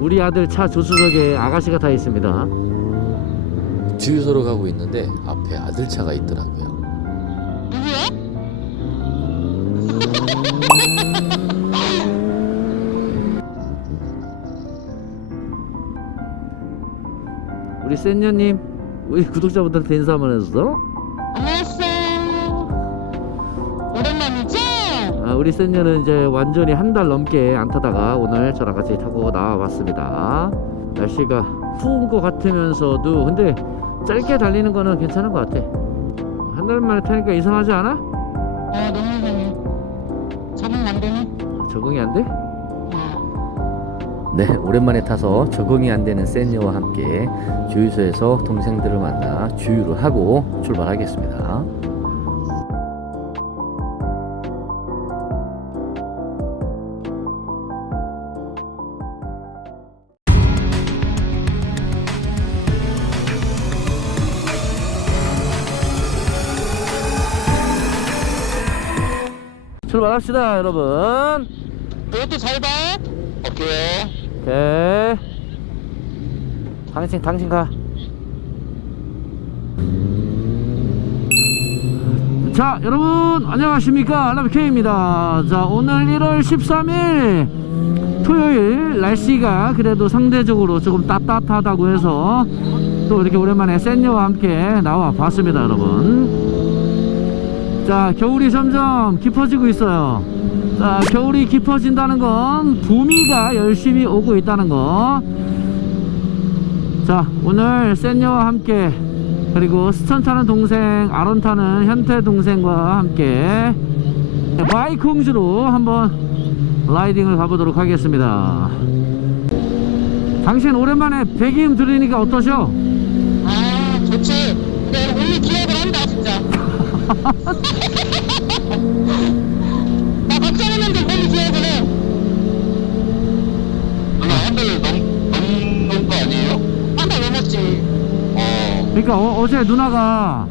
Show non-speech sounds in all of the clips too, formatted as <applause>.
우리 아들 차 조수석에 아가씨가 타 있습니다. 주유소로 가고 있는데 앞에 아들 차가 있더라고요. <laughs> 우리 센녀님, 우리 구독자분들한테 인사 한번 해줬어? 안녕하세요. 오랜만이죠? 아, 우리 센녀는 이제 완전히 한 달 넘게 안 타다가 오늘 저랑 같이 타고 나와봤습니다. 날씨가 추운 것 같으면서도 근데 짧게 달리는 거는 괜찮은 것 같아. 한 달 만에 타니까 이상하지 않아? 어, 너무 이상해. 적응 안 되네. 적응이 안 돼? 어. 네, 오랜만에 타서 적응이 안 되는 센녀와 함께 주유소에서 동생들을 만나 주유를 하고 출발하겠습니다. 출발합시다, 여러분. 너도 잘 봐. 오케이. 오케이. 당신, 당신 가. 자, 여러분, 안녕하십니까. 알라비케입니다. 자, 오늘 1월 13일 토요일 날씨가 그래도 상대적으로 조금 따뜻하다고 해서 또 이렇게 오랜만에 센녀와 함께 나와 봤습니다, 여러분. 자, 겨울이 점점 깊어지고 있어요. 자, 겨울이 깊어진다는 건 봄이가 열심히 오고 있다는 거. 자, 오늘 센녀와 함께 그리고 스천 타는 동생, 아론 타는 현태 동생과 함께 마이크 홍주로 한번 라이딩을 가보도록 하겠습니다. 당신 오랜만에 배기음 들으니까 어떠셔? 아, 좋지. 근데 오늘 기억을 한다, 진짜. 나 오늘 기억을 해. 누나 한달 넘, 넘는 거 아니에요? 한 달 넘었지. 어. 그러니까 어, 제 누나가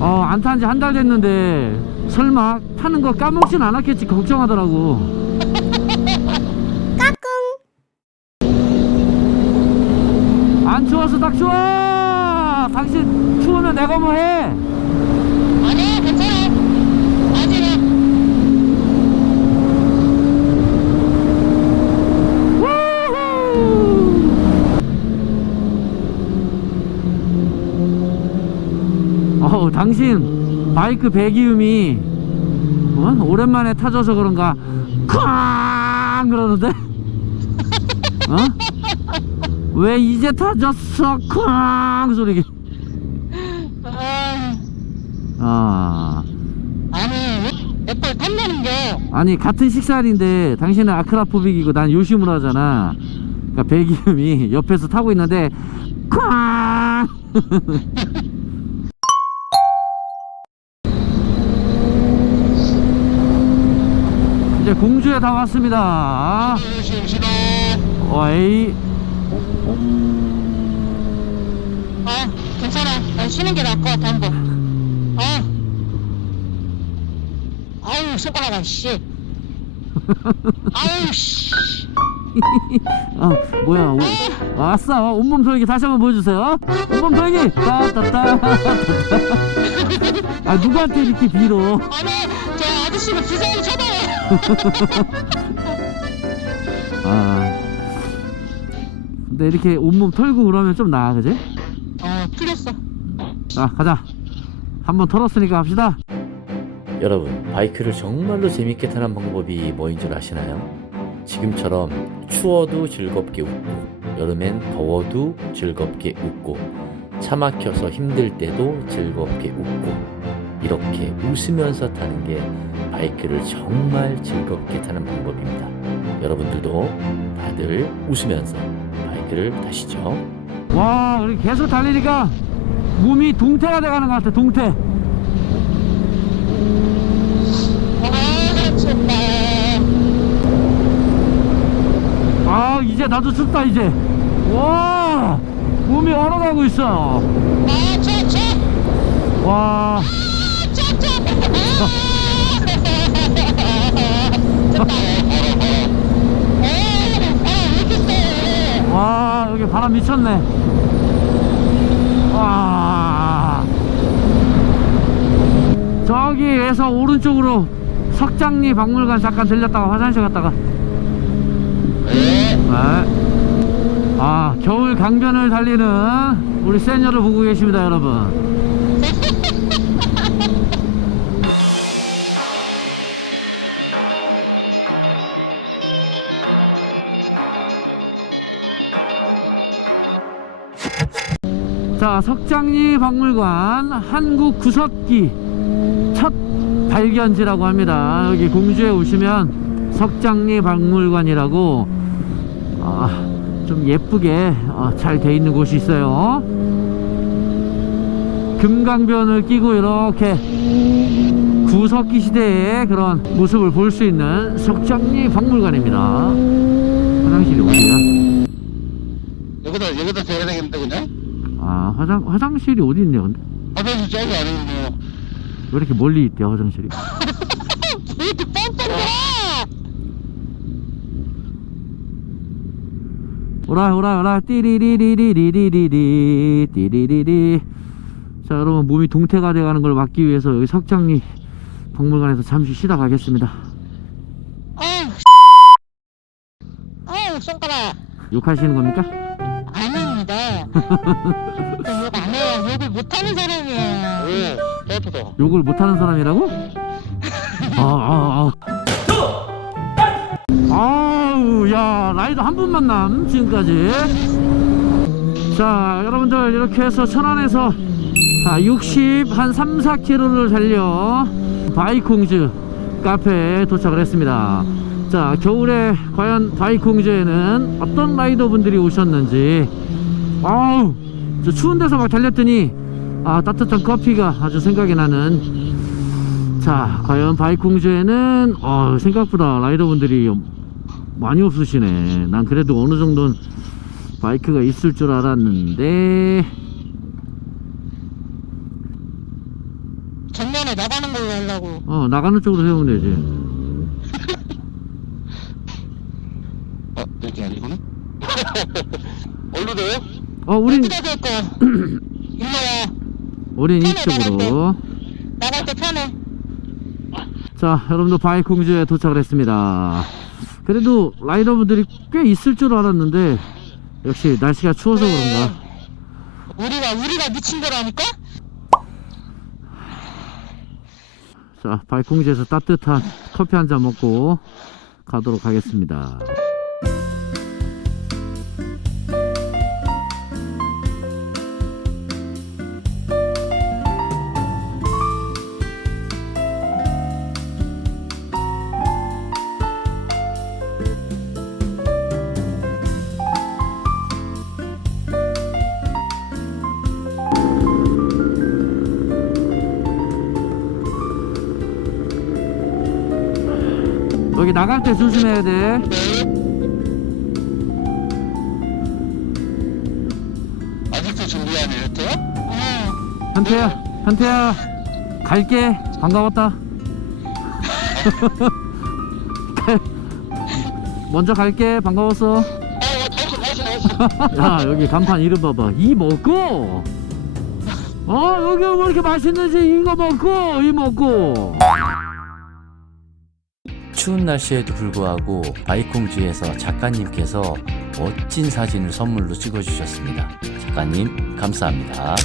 어, 안 탄 지 한 달 됐는데 설마 타는 거 까먹진 않았겠지 걱정하더라고. <laughs> 안 추워서 딱 좋아. 당신 추우면 내가 뭐 해? 아니야, 괜찮아. 아직은. 어우 당신 바이크 배기음이 어? 오랜만에 타줘서 그런가? 쾅! 그러는데? 어? 왜 이제 타졌어? 쾅! 소리 아, 아. 아니, 애플 탐내는 게. 아니 같은 식살인데 당신은 아크라포빅이고 난 요시무라잖아. 그러니까 배기음이 옆에서 타고 있는데 쾅 <laughs> 이제 공주에 다 왔습니다. 어이 아, 괜찮아. 난 쉬는 게 나을 것 같아, 한 번. 아. 아유, 손가락아, 씨. 아유, 씨. 아 <laughs> 뭐야 오, 왔어 온몸 돌기 다시 한번 보여주세요 온몸 돌기 따따따 아 누구한테 이렇게 빌어 아니, 저 아저씨가 부상을 쳐봐요. <laughs> 아 근데 이렇게 온몸 털고 그러면 좀 나아 그지? 어, 풀렸어. 자 가자 한번 털었으니까 합시다 여러분, 바이크를 정말로 재밌게 타는 방법이 뭐인 줄 아시나요? 지금처럼 추워도 즐겁게 웃고, 여름엔 더워도 즐겁게 웃고, 차 막혀서 힘들 때도 즐겁게 웃고, 이렇게 웃으면서 타는 게 바이크를 정말 즐겁게 타는 방법입니다. 여러분들도 다들 웃으면서 바이크를 타시죠. 와 우리 계속 달리니까 몸이 동태가 돼가는 것 같아 동태 아. 아 이제 나도 춥다 이제 와 몸이 얼어가고 있어 아, 추워, 추워. 와? 여기 바람 미쳤네. 와. 저기에서 오른쪽으로 석장리 박물관 잠깐 들렸다가 화장실 갔다가. 네. 네. 아, 겨울 강변을 달리는 우리 세녀를 보고 계십니다, 여러분. 자, 석장리 박물관 한국 구석기 첫 발견지라고 합니다. 여기 공주에 오시면 석장리 박물관이라고 아, 좀 예쁘게 어, 잘돼 있는 곳이 있어요. 금강변을 끼고 이렇게 구석기 시대의 그런 모습을 볼 수 있는 석장리 박물관입니다. 화장실이 어디야? 여기다 여기다 대야 되겠는데 그냥? 아 화장 화장실이 어디 있냐 근데 화장실 저기 안에 있네요. 왜 이렇게 멀리 있대 화장실이 <laughs> 왜 이렇게 뻔뻔해? 오라 오라 오라 띠리리리리리리리리 띠리리리 자 여러분 몸이 동태가 돼가는 걸 막기 위해서 여기 석장리 박물관에서 잠시 쉬다 가겠습니다 아우, 아우, 손가락. 욕하시는 겁니까? 저욕안 해요 욕을 못하는 사람이에요 왜? 예쁘다 욕을 못하는 사람이라고? 아 아 아 아우 야 라이더 한 분 만남 지금까지 자 여러분들 이렇게 해서 천안에서 아, 60 한 3, 4km를 달려 바이콩즈 카페에 도착을 했습니다 자 겨울에 과연 바이콩즈에는 어떤 라이더 분들이 오셨는지 아우 저 추운 데서 막 달렸더니 아 따뜻한 커피가 아주 생각이 나는 자 과연 바이콩즈에는 어, 생각보다 라이더분들이 많이 없으시네 난 그래도 어느 정도는 바이크가 있을 줄 알았는데 정면에 나가는 걸로 하려고 어 나가는 쪽으로 세우면 되지 <laughs> 어? 여기 아니구나? <laughs> 어디로 돼요? 어 우린 어디다 될 거야. <clears throat> 일로 와. 우린 이쪽으로. 나갈 때. 편해. 자 여러분들 바이콩즈에 도착을 했습니다. 그래도 라이더분들이 꽤 있을 줄 알았는데 역시 날씨가 추워서 그런가. 우리가 우리가 미친 거라니까? 자 바이콩즈에서 따뜻한 커피 한 잔 먹고 가도록 하겠습니다 여기 나갈 때 조심해야 돼. 아직도 준비 안 했대요? 응 현태야 현태야 갈게. 반가웠다. <laughs> 먼저 갈게. 반가웠어. 다시. <laughs> 야 여기 간판 이름 봐봐. 이 먹고. 어 여기 왜 이렇게 맛있는지 이거 먹고 이 먹고 추운 날씨에도 불구하고 바이콩주에서 작가님께서 멋진 사진을 선물로 찍어주셨습니다. 작가님, 감사합니다.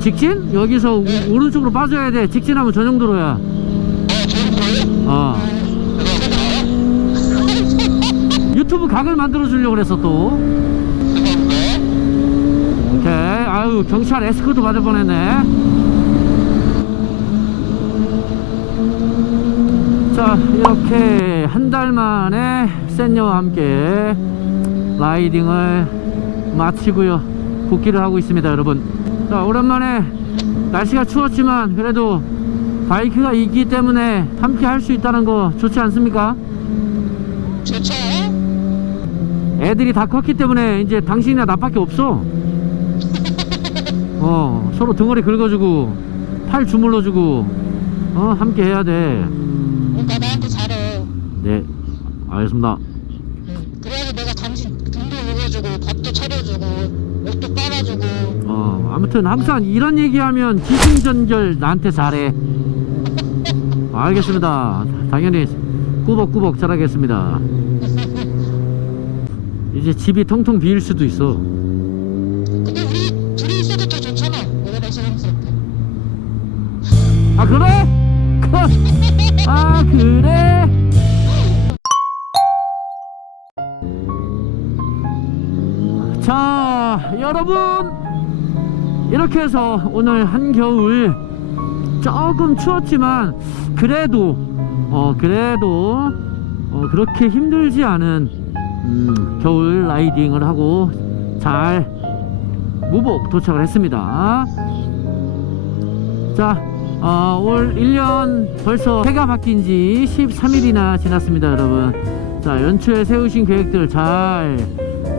직진? 여기서 우- 오른쪽으로 빠져야 돼 직진하면 저 정도로야 어, 저는 거예요? 어. 유튜브 각을 만들어 주려고 그랬어 또. 오케이 아유 경찰 에스코트 받을 뻔했네 자 이렇게 한 달 만에 센녀와 함께 라이딩을 마치고요 복귀를 하고 있습니다 여러분 자 오랜만에 날씨가 추웠지만 그래도 바이크가 있기 때문에 함께 할 수 있다는 거 좋지 않습니까? 좋죠? 애들이 다 컸기 때문에 이제 당신이나 나밖에 없어. <laughs> 어, 서로 등허리 긁어주고, 팔 주물러주고, 어, 함께 해야 돼. 그러니까 나한테 잘해. 네, 알겠습니다. 응. 그래야지 내가 당신 등도 먹여주고 밥도 차려주고 옷도 빨아주고 어, 아무튼 항상 이런 얘기하면 기승전결 나한테 잘해. 알겠습니다. 당연히 꾸벅꾸벅 잘하겠습니다. 이제 집이 텅텅 비일 수도 있어. 근데 우리 둘이 있어도 더 좋잖아 내가 더 사랑스럽게 아, 그래? 그, 아, 그래? 자, 여러분. 이렇게 해서 오늘 한겨울 조금 추웠지만 그래도 어 그래도 어 그렇게 힘들지 않은 음, 겨울 라이딩을 하고 잘 무복 도착을 했습니다. 자, 어, 올 1년 벌써 해가 바뀐 지 13일이나 지났습니다, 여러분. 자, 연초에 세우신 계획들 잘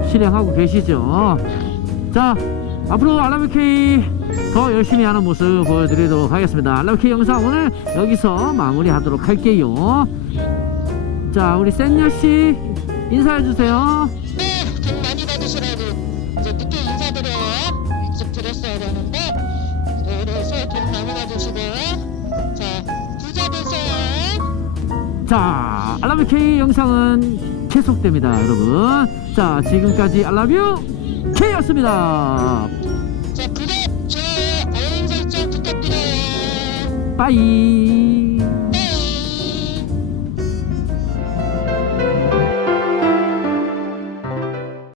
실행하고 계시죠? 자, 앞으로 알라뷰K 더 열심히 하는 모습 보여드리도록 하겠습니다. 알라뷰K 영상 오늘 여기서 마무리하도록 할게요. 자, 우리 센녀씨 인사해주세요. 네, 돈 많이 받으시라고 이제 늦게 인사드려요. 일찍 드렸어야 되는데 네, 그래서 돈 많이 받으시고요. 자, 부자 되세요. 자, 알라뷰K 영상은 계속됩니다, 여러분. 자, 지금까지 알라뷰 K였습니다. 자,